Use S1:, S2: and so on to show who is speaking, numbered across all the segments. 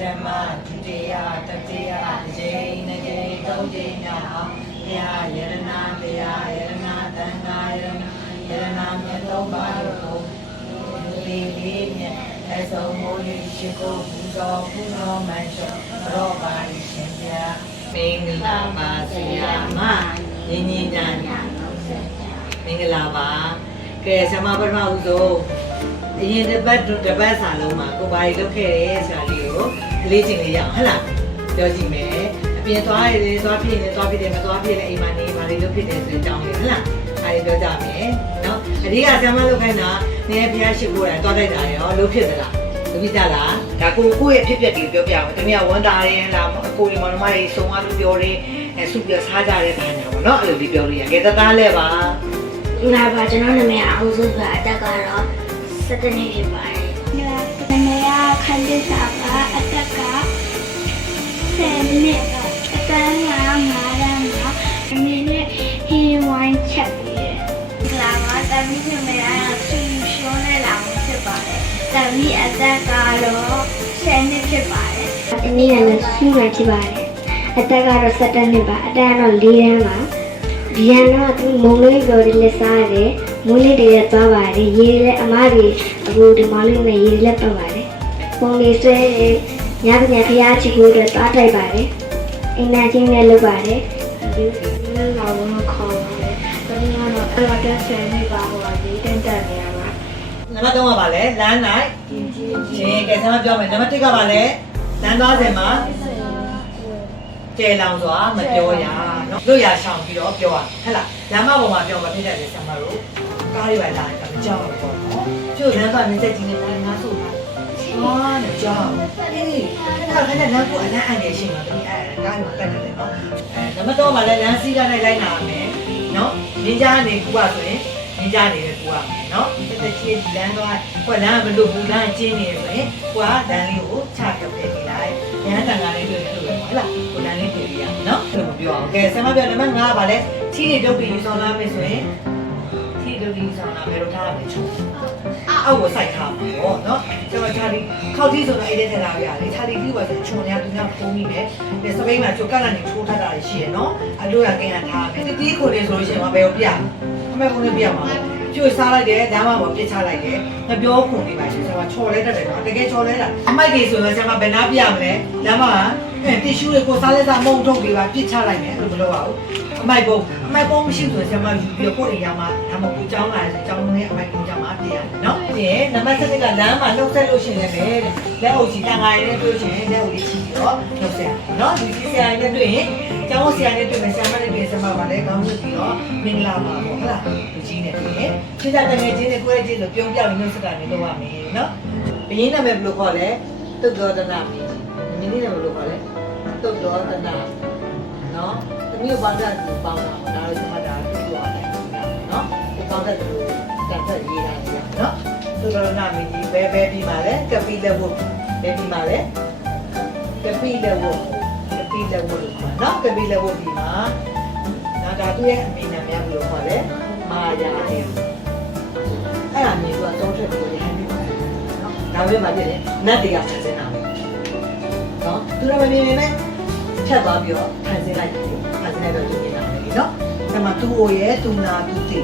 S1: ပါစေခြင်းတို့မှာပထမဒုတိယတတိယတစ်ကြိမ်နှစ်ကြိမ်သုံးကြိမ်မြောက်အောင်ဘုရားယရနာတရားယရနာတန်ခါယရနာယရနာမြတ်သုံးပါးတို့ကိုလေးလေးမြတ်အစုံမိုးလေးရှိကိုဘုတော်ဘုတော်မှန်လျှောတော်ပါရှင်ဗျာမင်္ဂလာပါဆရာမညီညီညာညာမင်္ဂလာပါကဲဆရာမပထမဦးဆုံးအရင်တစ်ပတ်တစ်ပတ်စာလုံးမှာကိုပါရီလုပ်ခဲ့တဲ့ဆရာလေးကို လေးချင်လေးရအောင်ဟဟလားပြောကြည့်မယ်အပြင်သွားရည်သွားဖြစ်နေသွားဖြစ်တယ်မသွားဖြစ်လည်းအိမ်မှာနေပါလေလုပ်ဖြစ်တယ်ဆိုတဲ့အကြောင်းလေးဟဟလားအားလေးပြောကြမယ်နော်အဓိကဆရာမလုပ်ခိုင်းတာနည်းဖျားရှိဖို့ရတယ်သွားတိုက်တာရောလုပ်ဖြစ်သလားလုပ်ဖြစ်ကြလားဒါကိုကိုယ့်ရဲ့ဖြစ်ပျက်တွေပြောပြအောင်တမီးကဝန်တာရင်လားအကိုဒီမောင်မတွေစုံသွားလို့ပြောတယ်အဲစုပြစားကြတဲ့ခါညာပေါ့နော်အဲ့လိုလေးပြောလို့ရကဲတသားလဲပါ
S2: ဒီမှာပါကျွန်တော်နာမည်အောင်စုကအတက်ကတော့17နှစ်ဖြစ်ပါတယ်။ဒီနာမည်ကခန္ဒီစာ ဖြစ်ပါတယ်။ဒီနေ့ကဆူမှဖြစ်ပါတယ်။အတက်ကတော့17နှစ်ပါအတက်ကတော့4ရမ်းပါ။ဒီရန်တော့သူမုံလေးပြော်ဒီလက်စားရတယ်မုံလေးတွေလည်းသွားပါတယ်ရေတွေလည်းအမားတွေအခုဒီမလေးနဲ့ရေတွေလည်းပတ်ပါတယ်ပုံလေးဆွဲတယ်ညကညဖျားချီကိုအတွက်သွားတိုက်ပါတယ်အိမ်နာချင်းလည်းလုပ်ပါတယ်ဒီလိုတော့ဘုံခေါ်ပါတယ်တမီးကတော့အဲ့တော့တက်ဆယ် နံပါတ်
S1: 3ကပါလဲလမ်းနိုင်ရှင်ကဲဆရာမပြောမယ်နံပါတ်1ကပါလဲလမ်းသွားစဉ်မှာကျဲလောင်စွာမပြောရနော်တို့ရရှောင်ပြီးတော့ပြောရဟဲ့လားလမ်းမပေါ်မှာပြောမှာဖြစ်တယ်ဆရာမတို့ကားတွေပါလာတယ်မကြောက်ဘူးပေါ့နော်ကျို့လမ်းသွားနေသက်ကြီးနေတာငါဆိုတာဟောနေကြောက်အေးခါခဏလမ်းကိုအလန်းအန်နေရှိမှာတမီးအဲကားတွေမှာတက်တယ်နော်အဲနံပါတ်3ကလည်းလမ်းစီးကနေလိုက်လာမယ်နော်ရင်းကြားနေကူပါဆိုရင်ရင်းကြနေတယ်ကိုကနော်တက် တက်ချင်းလမ်းတော့ကိုကလမ်းကမလို့ဘူးလမ်းကျင်းနေဆိုရင်ကိုကလမ်းလေးကိုချပြတ်ပေးလိုက်လမ်းတန်ကလေးတွေ့တယ်လို့ပဲဟုတ်လားကိုလမ်းလေးတွေ့ရအောင်နော်အဲ့လိုမပြောအောင်ကဲဆမပြောနံပါတ်5ပါလဲထီးတွေတုပ်ပြီးယူဆောင်လာမယ်ဆိုရင်ထီးတုပ်ပြီးယူဆောင်လာမယ်လို့ထားရမယ်ချုံအောက်ကိုစိုက်ထားမှာပေါ့နော်ကျွန်တော်ချာလီခောက်တီးဆိုတော့အဲ့ဒီထက်လာရတယ်ချာလီပြီးပါဆိုချုံနေတူညာပုံမိမယ်ဒီစပိန်မှာချိုကတ်ကနေထိုးထတာရှိရနော်အလို့ရကင်းရထားမယ်တီးခုနေဆိုလို့ရှိရင်ဘယ်ကိုပြအမေခုနေပြမှာ ကျွေးစားလိုက်တယ်ဓာတ်မပေါ်ပြစ်ချလိုက်တယ်ငပြောခုန်နေပါရှင်ဆရာချော်လဲတတ်တယ်နော်တကယ်ချော်လဲတာအမိုက်ကြီးဆိုရင်ဆရာဘယ်နာပြရမလဲဓာတ်မကအဲတီရှူတွေကိုစားလဲစားမုံထုတ်ပြီးပါပြစ်ချလိုက်မယ်အဲ့လိုမလုပ်ပါဘူးအမိုက်ပုံအမိုက်ပုံမရှိဘူးဆိုရင်ဆရာမယူပြီးကိုယ့်အိမ်ရောက်မှဒါမှမဟုတ်ကြောင်းလာတယ်ကြောင်းနဲ့အမိုက်ပုံကြောင်းမှပြရနော်ဒီနံပါတ်7ကလမ်းမှာနှုတ်ဆက်လို့ရှိရင်လည်းလက်အုပ်ကြီးတန်ခါရည်နဲ့တွေ့ချင်လက်အုပ်လေးချီပြီးတော့နှုတ်ဆက်နော်ဒီဆရာနဲ့တွေ့ရင် ကျောင်းဆရာနဲ့တွေ့မယ်ဆရာမနဲ့တွေ့ဆရာမပါလဲခေါင်းဝတ်ပြီးတော့မင်္ဂလာပါပေါ့ဟုတ်လားလူကြီးနဲ့တွေ့ရင်ခြေသားတငယ်ချင်းနဲ့ကိုယ်ချင်းဆိုပြုံးပြောင်းနေလို့စတာနေလို့ရမယ်နော်ဘယင်းနာမည်ဘယ်လိုခေါ်လဲတုတ်တော်တနာမင်းမင်းနာမည်ဘယ်လိုခေါ်လဲတုတ်တော်တနာနော်တမျိုးဘာသာသူပေါင်းတာဒါလို့ဆရာမဒါပြပြောရတယ်နော်ဒီပေါင်းတဲ့သူကတ်သက်ရေးတာကြီးနော်တုတ်တော်တနာမင်းကြီးဘယ်ဘယ်ပြီးမှလဲကပီလက်ဝတ်ဘယ်ပြီးမှလဲကပီလက်ဝတ်ကပီလက်ဝတ်လို့ခေါ် နော်ကပီလက်ဝတ်ပြီးမှနောက်ဒါသူ့ရဲ့အမိနာမည်ဘယ်လိုခေါ်လဲမာယာတယ်အဲ့ဒါမျိုးကတော့ထွက်ပြီးရဟန်းပြီးပါတယ်နော်ဒါပဲမှပြည့်တယ်နတ်တွေကဖန်ဆင်းတာပဲနော်သူတို့မမြင်နေနဲ့ဖြတ်သွားပြီးတော့ဖန်ဆင်းလိုက်တယ်ဖန်ဆင်းလိုက်တော့သူမြင်တာပဲလေနော်အဲ့မှာသူ့ကိုရဲ့သူနာသူတိ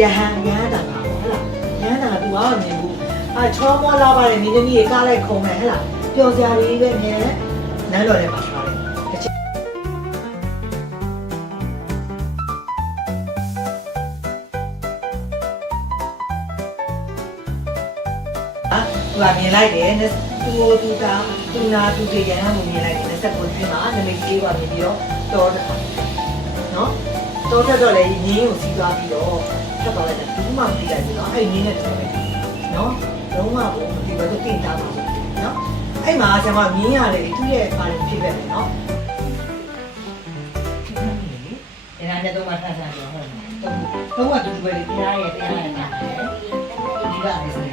S1: ယဟန်ယဟန်တာကပေါ့ဟဲ့လားယဟန်တာကသူကမြင်ဘူးအာချောမောလာပါတယ်မိသမီးတွေကားလိုက်ခုံတယ်ဟဲ့လားပျော်စရာလေးပဲမြင်နန်းတော်ထဲမှာ သူကမြင်လိုက်တယ်သူ့ကိုသူတာသူနာသူတိယဟန်ကိုမြင်လိုက်တယ်29နှစ်မှာနမိတ်ကြီးကမြင်ပြီးတော့တော်တယ်နော်တော့တက်တော့လေငင်းကိုစီးသွားပြီးတော့ထပ်ပါလိုက်တယ်ဘူးမှမသိလိုက်ဘူးနော်အဲ့ငင်းနဲ့တူတယ်နော်လုံးဝဘူးဒီဘက်တော့တင်တာပါနော်အဲ့မှာကျွန်မငင်းရတယ်သူ့ရဲ့ပါရင်ဖြစ်ပဲလေနော်အဲ့ဒါနဲ့တော့မှထပ်ဆန်းပြောဟုတ်တယ်တော့တော့ကတူပဲလေတရားရဲ့တရားရဲ့နာတယ်ဒီကလည်း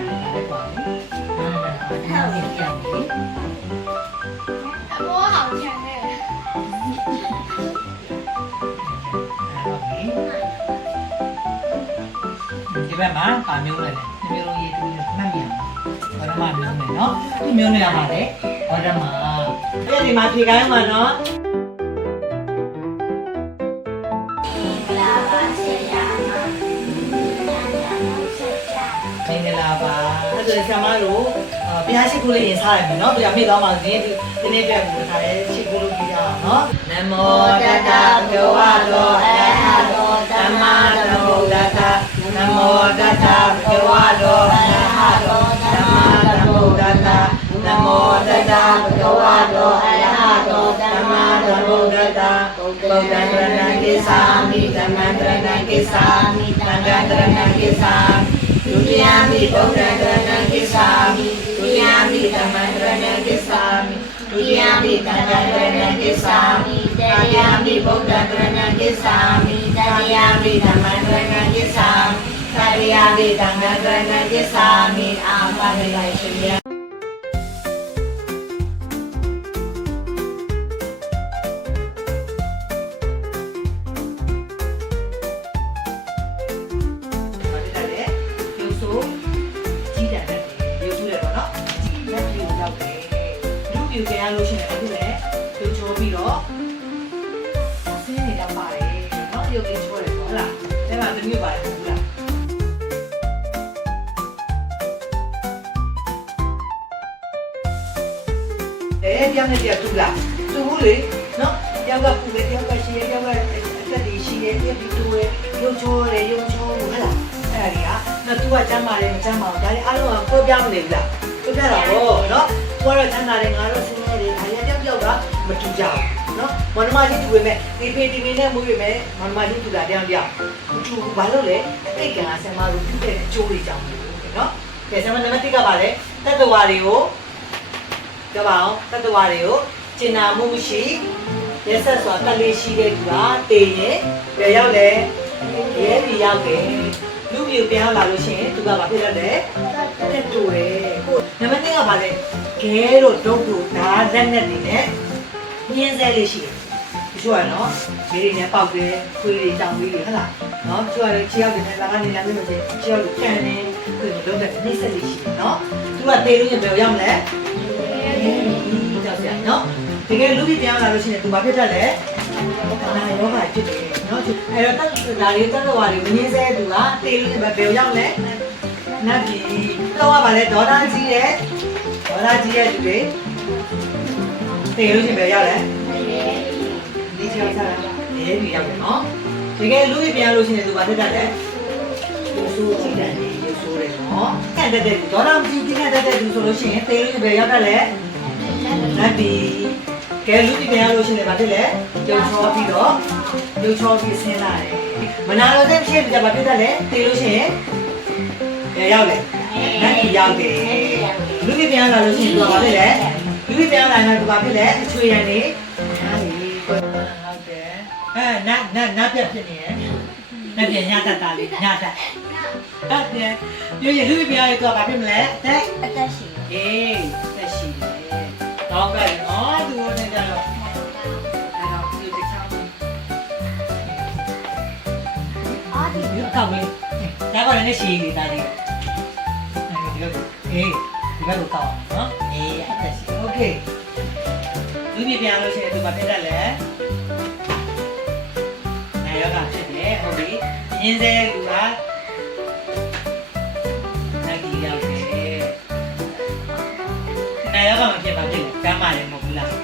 S1: ဘက်မှာပါမျိုးလည်းဒီမျိုးလုံးရေးတူးမှတ်မိအောင်ဝရမမျိုးနဲ့နော်သူ့မျိုးနဲ့ရပါတယ်ဝရမအဲ့ဒီမှာဖြေခိုင်းမှာနော်
S2: လာပါစေရမှာနာနာဆက်ချာ
S1: မင်္ဂလာပါအဲ့ဒါဆရာမတို့ဘုရားရှိခိုးလေးရင်စားရမယ်နော်ဘုရားမိသွားမှာဒီဒီနေ့ပြဘူးခါရဲရှိခိုးလို့ပြီးကြအောင်နော်နမောတတဘဂဝတောအရဟတော တရဏံကိသာမိဒုတိယမိဗုဒ္ဓံတရဏံကိသာမိဒုတိယမိဓမ္မံတရဏံကိသာမိဒု နော်ရုပ်ကြီးချိုးတယ်ဟုတ်လားအဲ့မှာတမျိုးပါတယ်ဟုတ်လားအဲပြောင်းနေပြတူလားတူဘူးလေနော်ယောက်ကပူလေယောက်ကရှိရယောက်ကအသက်တွေရှိရယောက်ဒီတူရရုပ်ချိုးတယ်ရုပ်ချိုးဟုတ်လားအဲ့ဒါတွေကနော် तू ကကျမ်းမာတယ်မကျမ်းမာဘူးဒါတွေအားလုံးကကိုပြောင်းနေပြီလားကိုပြတာပေါ့နော်ကိုကတော့ကျမ်းမာတယ်ငါတော့ဆင်းရဲတယ်ဒါရပြောက်ပြောက်ကမတူကြဘူးနော် မနမချင်းတူပေမဲ့ဒီဖေတီမီနဲ့မွေးပေမဲ့မနမချင်းတူတာတယောက်တယောက်မတူဘူးဘာလို့လဲအတိတ်ကံကဆင်မလို့ဖြစ်တဲ့အကျိုးတွေကြောင့်နော်ကဲဆင်မနံပါတ်1ကပါလေတတ္တဝါတွေကိုကြပါအောင်တတ္တဝါတွေကိုကျင်နာမှုရှိရက်ဆက်စွာတက်လေးရှိတဲ့သူကတေရင်ဘယ်ရောက်လဲရဲပြီးရောက်တယ်လူမျိုးပြန်လာလို့ရှိရင်သူကဘာဖြစ်လဲတဲ့တက်တူတယ်ကိုနံပါတ်1ကဘာလဲခဲတို့ဒုတ်တို့ဒါလက်နဲ့နေနဲ့ညင်းစဲလေးရှိတယ်တ ချို့ကနော်ဘေးတွေနဲ့ပေါက်တယ်ခွေးတွေတောင်လေးတွေဟုတ်လားနော်တချို့ကလည်းခြေရောက်တွေနဲ့လာကနေလာလို့ဆိုရင်ခြေရောက်တွေကန်နေခွေးတွေလုံးတဲ့နှိမ့်ဆက်လေးရှိတယ်နော်သူကတေးလို့ရင်ဘယ်ရောက်မလဲကြောက်စရာနော်တကယ်လူပြီးပြန်လာလို့ရှိရင်သူဘာဖြစ်တတ်လဲနာယောဂဖြစ်တယ်နော်အဲ့တော့တက်ဒါလေးတက်တော်တွေမင်းစဲသူကတေးလို့ရင်ဘယ်ရောက်လဲနတ်ပြည်တော့ကဘာလဲဒေါ်တာကြီးရဲ့ဒေါ်တာကြီးရဲ့သူတွေတေးလို့ရင်ဘယ်ရောက်လဲဒီ ချောင်းစားရဲပြီးရောက်တယ်နော်တကယ်လူပြီးပြန်လို့ရှိရင်သူဘာဖြစ်တတ်လဲသူဆိုကြည့်တယ်သူဆိုတယ်နော်ကန့်တက်တဲ့ဒေါ်တာကြီးကန့်တက်တဲ့သူဆိုလို့ရှိရင်တေးလို့ရင်ဘယ်ရောက်တတ်လဲနတ်ဒီကဲလူဒီပြန်ရလို့ရှိရင်ဗာဖြစ်လဲပြုတ်ချောပြီးတော့ပြုတ်ချောပြီးဆင်းလာတယ်မနာလို့တဲ့ဖြစ်ကြဗာဖြစ်တတ်လဲတေးလို့ရှိရင်ဘယ်ရောက်လဲနတ်ဒီရောက်တယ်လူဒီပြန်လာလို့ရှိရင်သူကဗာဖြစ်လဲလူဒီပြန်လာရင်သူကဖြစ်လဲအချွေရံနေဟာဒီဟုတ်တယ်အဲ နတ်နတ်နတ်ပြဖြစ်နေရနတ်ပြညတတ်တာလေးညတတ်ဟုတ်တယ်ပြောရင်လူဒီပြန်ရတော့ဗာဖြစ်မလဲတဲ့
S2: အသက်ရှိ
S1: အေးတက်ရှိတယ်။တော့ကလည်းအော်သူနဲ့ကြတော့အဲ့တော့ဒီတစ်ချောင်း
S2: အာဒီ
S1: ဒီကောက်လေးဒါကလည်းရှိနေတာလေ။အဲဒီလိုအေးဒီဘက်ကိုကောက်အောင်နော်။အေးအဲ့ဒါရှိ။ Okay ။လူပြပြန်လို့ရှိရင်သူမဖြစ်တတ်လဲ။အဲ ရောကဖြစ်တယ်ဟုတ်ပြီ။ရင်းစဲလူကနိုင်ကြီးရောက်တယ်။နာရောကမဖြစ်ပါဘူး။ကျမ်းမာတယ်မဟုတ်ဘူးလား။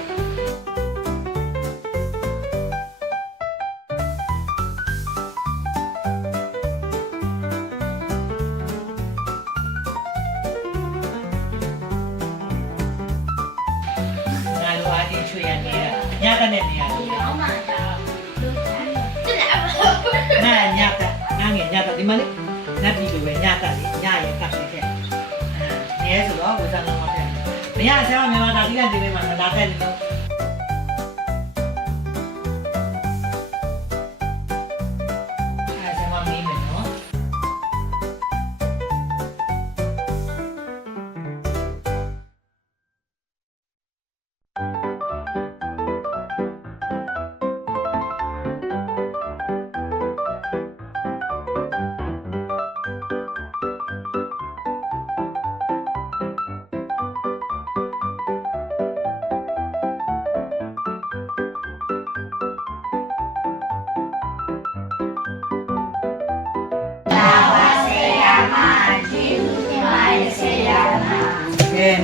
S1: ငါလိုအားချင်းချွေရနေတာညတဲ့နဲ့နေရ
S2: ဒီတော့မှ
S1: ဒီမလေးနတ်ပြည်လိုပဲညတဲ့လေညရဲ့ကပ်နေခဲ့အဲနဲဆိုတော့ဝိဇ္ဇာလုံးမဖြစ်မရဆရာမမြန်မာတာတိတဲ့ဒီလေးမှာလာတဲ့နေလို့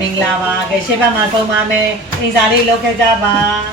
S1: မင်္ဂလာပါကဲရှေ့ဘက်မှာဆုံးပါမယ်အင်စာလေးလောက်ခဲ့ကြပါ